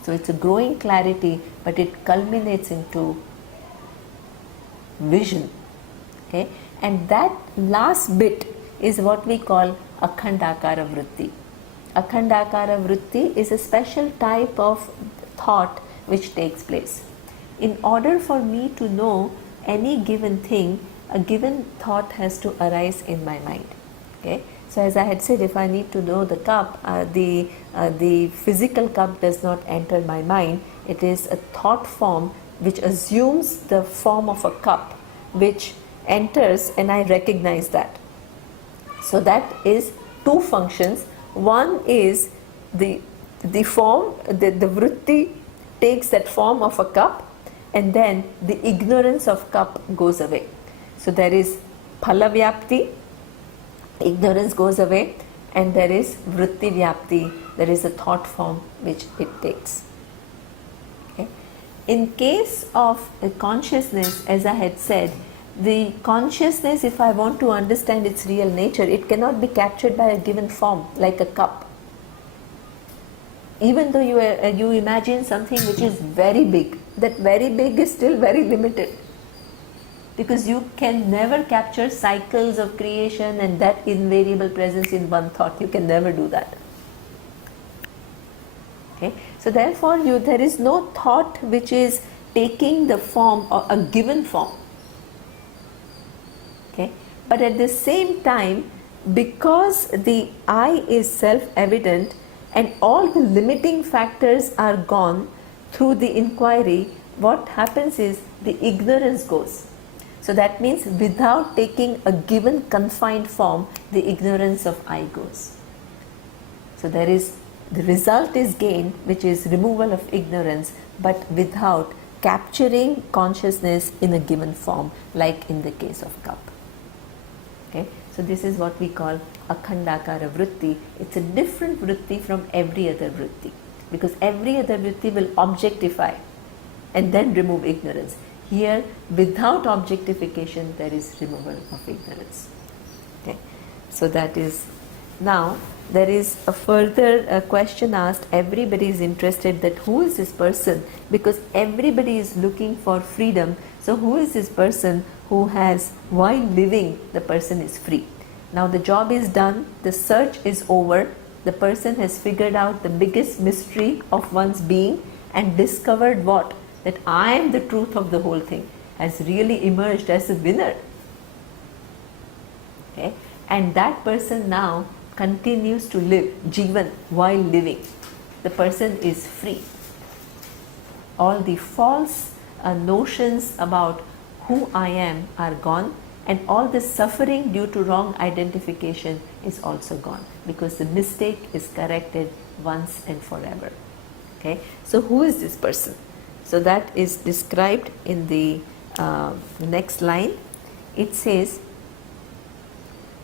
So it's a growing clarity, but it culminates into vision. Okay? And that last bit is what we call akhandakara vritti. Akhandakara vritti is a special type of thought which takes place. In order for me to know any given thing, a given thought has to arise in my mind. Okay? So as I had said, if I need to know the cup, the physical cup does not enter my mind. It is a thought form which assumes the form of a cup, which enters, and I recognize that. So that is two functions. One is the form, the vritti takes that form of a cup, and then the ignorance of cup goes away. So there is phala vyapti, ignorance goes away, and there is vritti vyapti, there is a thought form which it takes. Okay? In case of consciousness, as I had said, the consciousness, if I want to understand its real nature, it cannot be captured by a given form like a cup. Even though you imagine something which is very big, that very big is still very limited, because you can never capture cycles of creation and that invariable presence in one thought. You can never do that. Okay? So therefore there is no thought which is taking the form or a given form. Okay? But at the same time, because the I is self-evident and all the limiting factors are gone through the inquiry, what happens is the ignorance goes. So that means without taking a given confined form, the ignorance of I goes. So there is, the result is gained, which is removal of ignorance, but without capturing consciousness in a given form, like in the case of cup. Okay? So this is what we call akhandakara vritti. It's a different vritti from every other vritti, because every other vritti will objectify and then remove ignorance. Here, without objectification, there is removal of ignorance. Okay? So that is Now, there is a further question asked. Everybody is interested that who is this person, because everybody is looking for freedom. So who is this person who has, while living, the person is free? Now the job is done, the search is over, the person has figured out the biggest mystery of one's being and discovered what? That I am the truth of the whole thing, has really emerged as a winner. Okay? And that person now continues to live, Jivan, while living. The person is free. All the false notions about who I am are gone, and all the suffering due to wrong identification is also gone, because the mistake is corrected once and forever. Okay? So who is this person? So that is described in the next line. It says,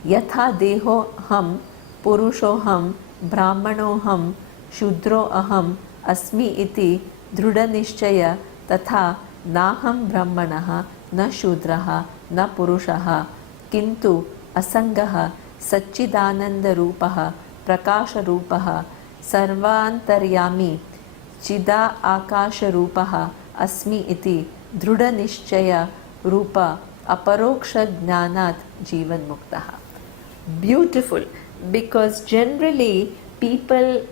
Yatha deho ham purusho ham brahmano ham shudro aham asmi iti drudha nishchaya tatha naham brahmanaha na shudraha na purushaha kintu asangaha satchidananda rupaha prakasha rupaha sarvantaryami chida akasha rupaha asmi iti drudha nishchaya rupa aparoksha jnanat jivan muktaha. Beautiful, because generally people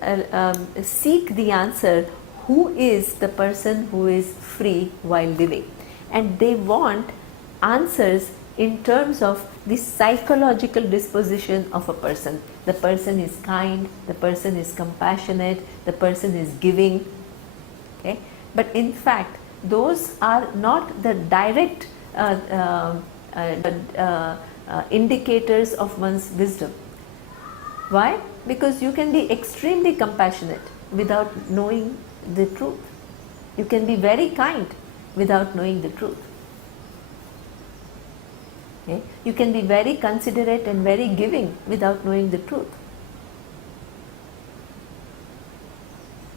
seek the answer, who is the person who is free while living, and they want answers in terms of the psychological disposition of a person. The person is kind, the person is compassionate, the person is giving. Okay? But in fact, those are not the direct indicators of one's wisdom. Why? Because you can be extremely compassionate without knowing the truth. You can be very kind without knowing the truth. Okay? You can be very considerate and very giving without knowing the truth.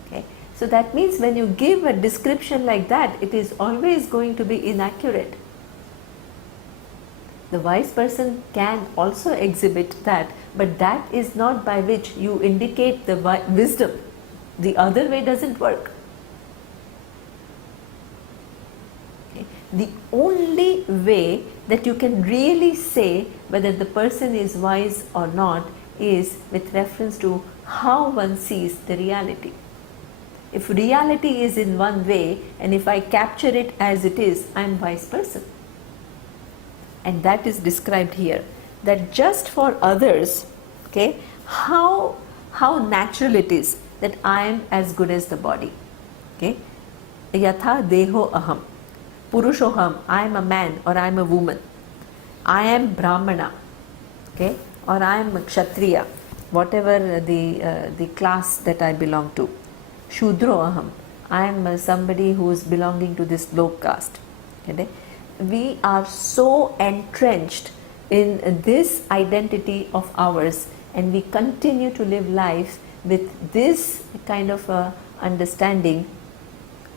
Okay? So that means when you give a description like that, it is always going to be inaccurate. The wise person can also exhibit that, but that is not by which you indicate the wisdom. The other way doesn't work. Okay? The only way that you can really say whether the person is wise or not is with reference to how one sees the reality. If reality is in one way, and if I capture it as it is, I am a wise person. And that is described here, that just for others, okay, how natural it is that I am as good as the body. Okay, yatha deho aham purushoham, I am a man or I am a woman. I am brahmana, okay, or I am a kshatriya, whatever the class that I belong to. Shudro aham, I am somebody who is belonging to this low caste. Okay? We are so entrenched in this identity of ours, and we continue to live life with this kind of understanding,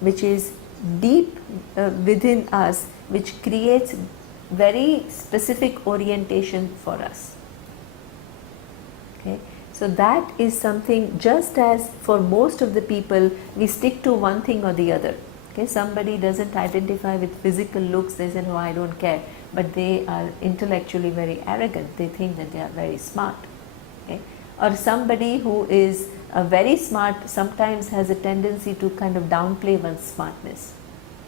which is deep within us, which creates very specific orientation for us. Okay? So that is something, just as for most of the people we stick to one thing or the other. Okay, somebody doesn't identify with physical looks, they say, no, I don't care, but they are intellectually very arrogant, they think that they are very smart. Okay? Or somebody who is very smart sometimes has a tendency to kind of downplay one's smartness.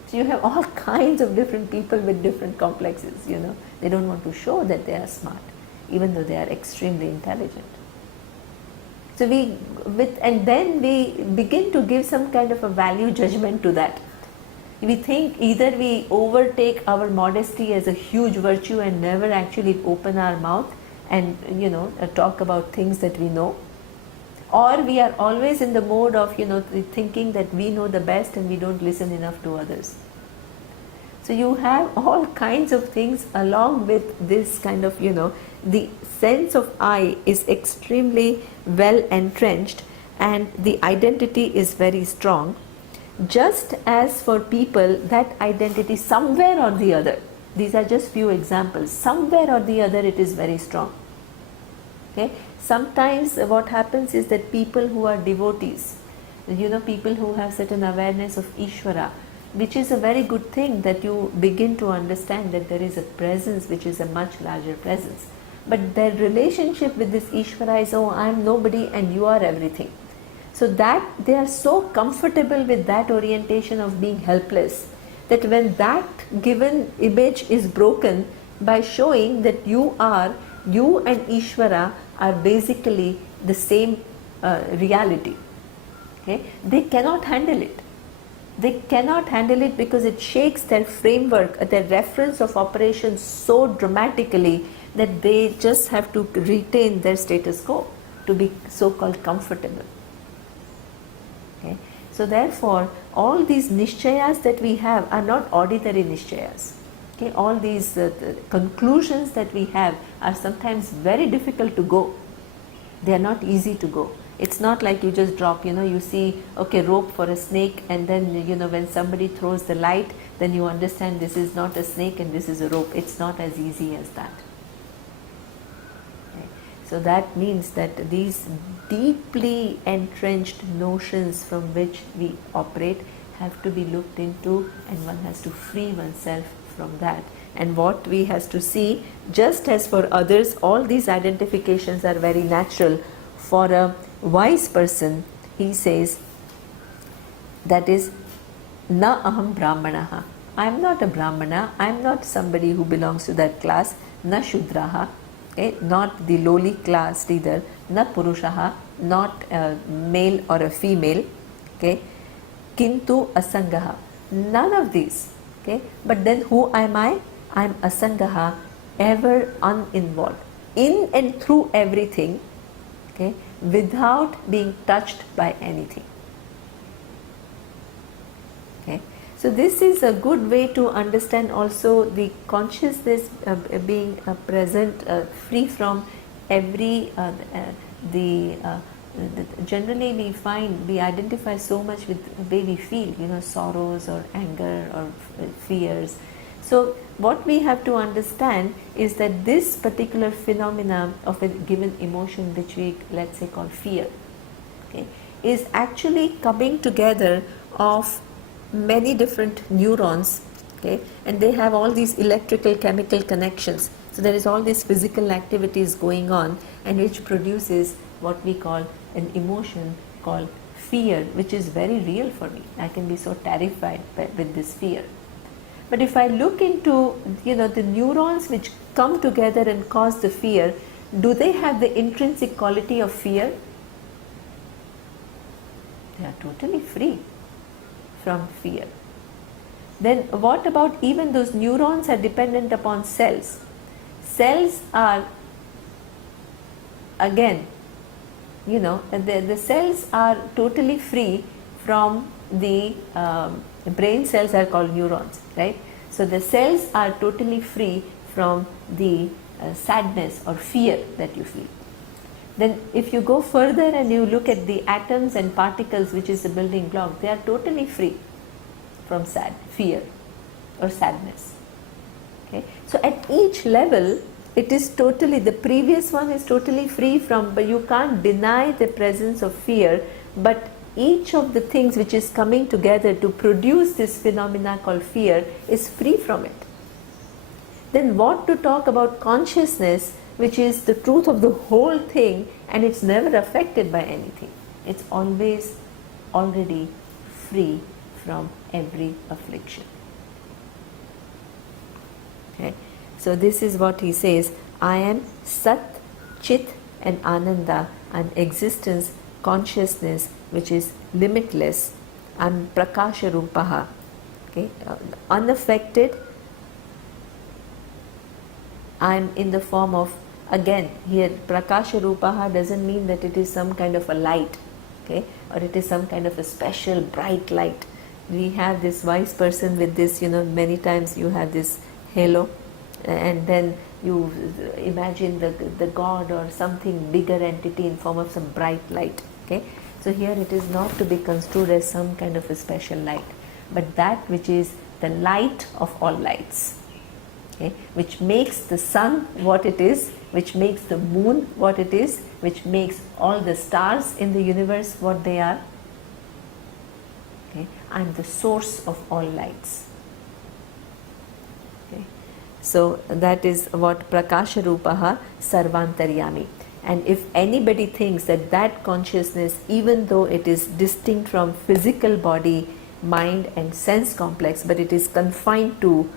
So you have all kinds of different people with different complexes, you know. They don't want to show that they are smart, even though they are extremely intelligent. So and then we begin to give some kind of a value judgment to that. We think either we overtake our modesty as a huge virtue and never actually open our mouth and, you know, talk about things that we know, or we are always in the mode of, you know, thinking that we know the best and we don't listen enough to others. So you have all kinds of things along with this kind of, you know, the sense of I is extremely well entrenched and the identity is very strong. Just as for people, that identity somewhere or the other, these are just few examples, somewhere or the other it is very strong. Okay, sometimes what happens is that people who are devotees, people who have certain awareness of Ishvara, which is a very good thing, that you begin to understand that there is a presence which is a much larger presence. But their relationship with this Ishvara is, oh, I am nobody and you are everything. So that they are so comfortable with that orientation of being helpless, that when that given image is broken by showing that you and Ishvara are basically the same reality, okay, they cannot handle it. They cannot handle it because it shakes their framework, their reference of operations so dramatically that they just have to retain their status quo to be so-called comfortable. Okay. So therefore, all these nishchayas that we have are not ordinary nishchayas. Okay. All these conclusions that we have are sometimes very difficult to go. They are not easy to go. It's not like you just drop, you see, okay, rope for a snake, and then, when somebody throws the light, then you understand this is not a snake and this is a rope. It's not as easy as that. Okay. So that means that these deeply entrenched notions from which we operate have to be looked into, and one has to free oneself from that. And what we has to see, just as for others, all these identifications are very natural. For a wise person, he says, that is, na aham brahmanaha. I am not a brahmana, I am not somebody who belongs to that class, na shudraha, okay, not the lowly class either, na purushaha, not a male or a female, okay, kintu asangaha, none of these, okay. But then who am I? I am asangaha, ever uninvolved, in and through everything, okay, without being touched by anything. Okay. So this is a good way to understand also the consciousness being present, free from every generally we identify so much with the way we feel, sorrows or anger or fears. So what we have to understand is that this particular phenomena of a given emotion, which we let's say call fear, okay, is actually coming together of many different neurons, okay, and they have all these electrical chemical connections. So there is all these physical activities going on, and which produces what we call an emotion called fear, which is very real for me. I can be so terrified with this fear. But if I look into the neurons which come together and cause the fear, do they have the intrinsic quality of fear? They are totally free from fear. Then what about even those neurons are dependent upon cells? Cells are, again, the cells are totally free from the brain cells are called neurons, right? So the cells are totally free from the sadness or fear that you feel. Then if you go further and you look at the atoms and particles, which is the building block, they are totally free from fear or sadness. Okay? So at each level, it is totally, the previous one is totally free from, but you can't deny the presence of fear, but each of the things which is coming together to produce this phenomena called fear is free from it. Then what to talk about consciousness, which is the truth of the whole thing, and it's never affected by anything. It's always already free from every affliction. Okay. So this is what he says, I am Sat, Chit and Ananda, an existence, consciousness which is limitless. I am Prakasha Rupaha, okay, unaffected. I am in the form of, again here Prakasha Rupaha doesn't mean that it is some kind of a light, okay, or it is some kind of a special bright light. We have this wise person with this, many times you have this halo, and then you imagine the god or something bigger entity in form of some bright light. Okay, so here it is not to be construed as some kind of a special light, but that which is the light of all lights, okay, which makes the sun what it is, which makes the moon what it is, which makes all the stars in the universe what they are. Okay? I am the source of all lights. Okay? So that is what Prakasha Rupaha Sarvantaryami. And if anybody thinks that that consciousness, even though it is distinct from physical body, mind and sense complex, but it is confined to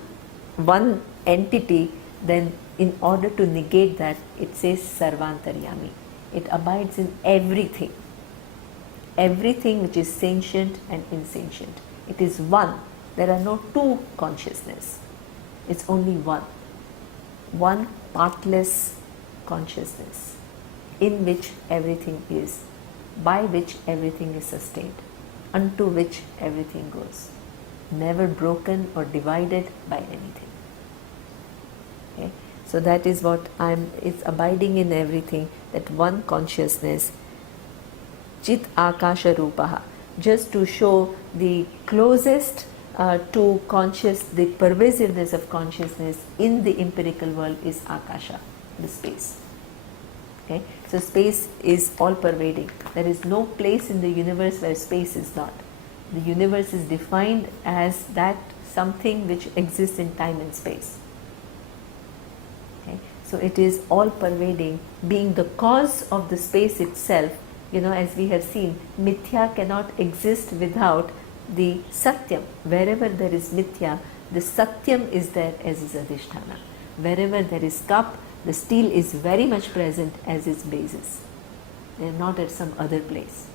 one entity, then in order to negate that, it says Sarvantaryami. It abides in everything. Everything which is sentient and insentient. It is one. There are no two consciousness. It's only one. One partless consciousness in which everything is, by which everything is sustained, unto which everything goes. Never broken or divided by anything. Okay? So that is what it's abiding in everything, that one consciousness. Chit Akasha Rupaha. Just to show the closest to conscious, the pervasiveness of consciousness in the empirical world is Akasha, the space. Okay? So space is all pervading. There is no place in the universe where space is not. The universe is defined as that something which exists in time and space. Okay? So it is all pervading, being the cause of the space itself. As we have seen, mithya cannot exist without the satyam. Wherever there is mithya, the satyam is there as is adhisthana. Wherever there is cup, the steel is very much present as its basis. They are not at some other place.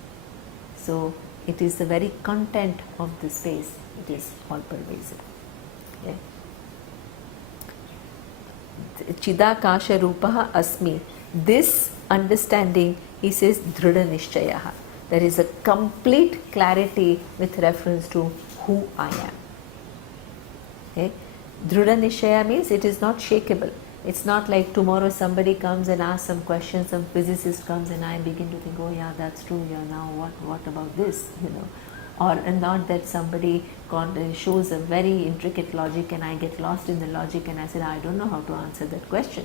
So it is the very content of the space. It is all pervasive. Okay. Chidakasha Rupaha Asmi. This understanding, he says, Dhrida Nishchayaha. There is a complete clarity with reference to who I am. Okay? Dhrida Nishchaya means it is not shakeable. It's not like tomorrow somebody comes and asks some questions, some physicist comes and I begin to think, oh yeah, that's true, yeah, now what about this, Or not that somebody shows a very intricate logic and I get lost in the logic and I said, I don't know how to answer that question.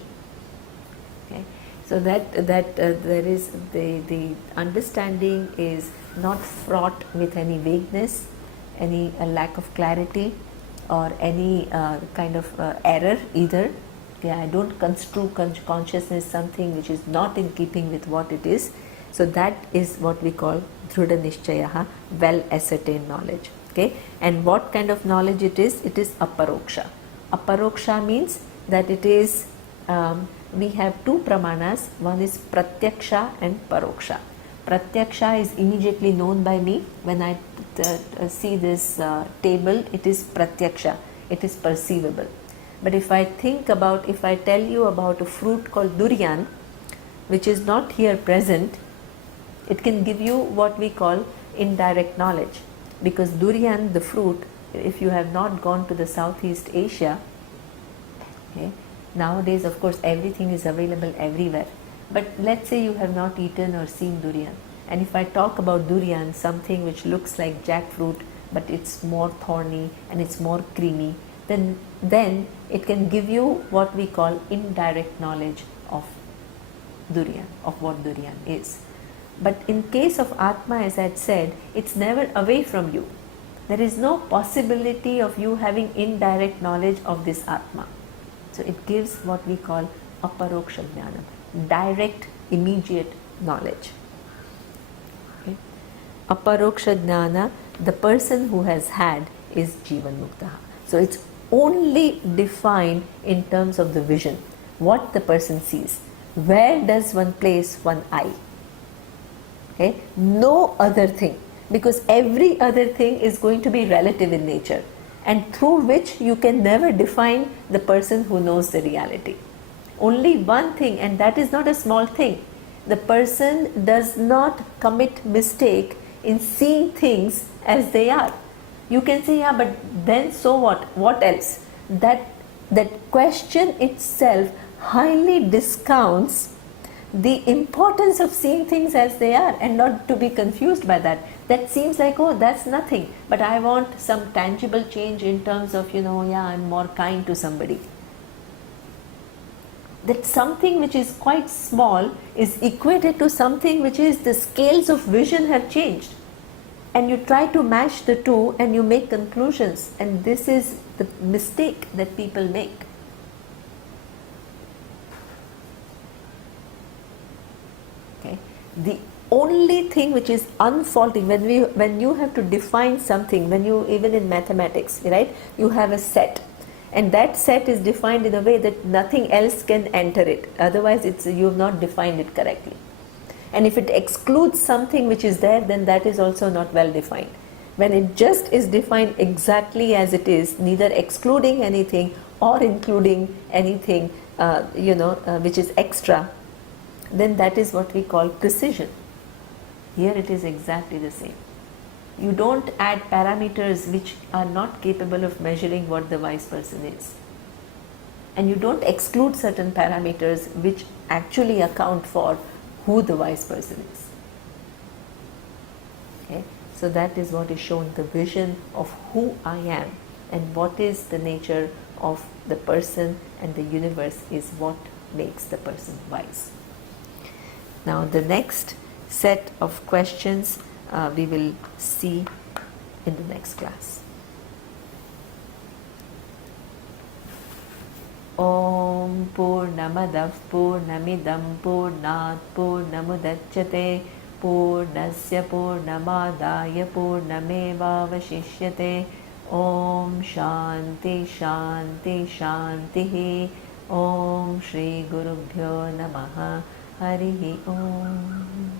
Okay? So that there is the understanding is not fraught with any vagueness, any lack of clarity, or any kind of error either. Yeah, I don't construe consciousness something which is not in keeping with what it is. So that is what we call Dhrida Nishchayaha, well ascertained knowledge. Okay, and what kind of knowledge it is? It is aparoksha. Aparoksha means that it is. We have two pramanas. One is pratyaksha and paroksha. Pratyaksha is immediately known by me. When I see this table, it is pratyaksha. It is perceivable. But if I tell you about a fruit called durian, which is not here present, it can give you what we call indirect knowledge. Because durian, the fruit, if you have not gone to the Southeast Asia, okay, nowadays of course everything is available everywhere. But let's say you have not eaten or seen durian. And if I talk about durian, something which looks like jackfruit, but it's more thorny and it's more creamy, then it can give you what we call indirect knowledge of durian, of what durian is. But in case of Atma, as I had said, it's never away from you. There is no possibility of you having indirect knowledge of this Atma. So it gives what we call aparoksha jnana, direct, immediate knowledge. Okay. Aparoksha jnana, the person who has had is Jivan Muktaha. So it's only defined in terms of the vision, what the person sees. Where does one place one eye? Okay? No other thing, because every other thing is going to be relative in nature, and through which you can never define the person who knows the reality. Only one thing, and that is not a small thing. The person does not commit mistake in seeing things as they are. You can say, yeah, but then so what? What else? That question itself highly discounts the importance of seeing things as they are and not to be confused by that. That seems like, oh, that's nothing, but I want some tangible change in terms of, yeah, I'm more kind to somebody. that something which is quite small is equated to something which is the scales of vision have changed. And you try to mash the two and you make conclusions, and this is the mistake that people make. Okay. The only thing which is unfaulting, when you have to define something, when you, even in mathematics, right, you have a set, and that set is defined in a way that nothing else can enter it, otherwise you have not defined it correctly. And if it excludes something which is there, then that is also not well defined. When it just is defined exactly as it is, neither excluding anything or including anything which is extra, then that is what we call precision. Here it is exactly the same. You don't add parameters which are not capable of measuring what the wise person is. And you don't exclude certain parameters which actually account for who the wise person is. Okay? So that is what is shown, the vision of who I am, and what is the nature of the person and the universe is what makes the person wise. Now the next set of questions we will see in the next class. Om Purnamadav Purnamidam Purnat Purnamudachyate Purnasya Purnamadaya Purnamevavashishyate. Om Shanti Shanti Shanti. Om Shri Gurubhyo Namaha. Harihi Om.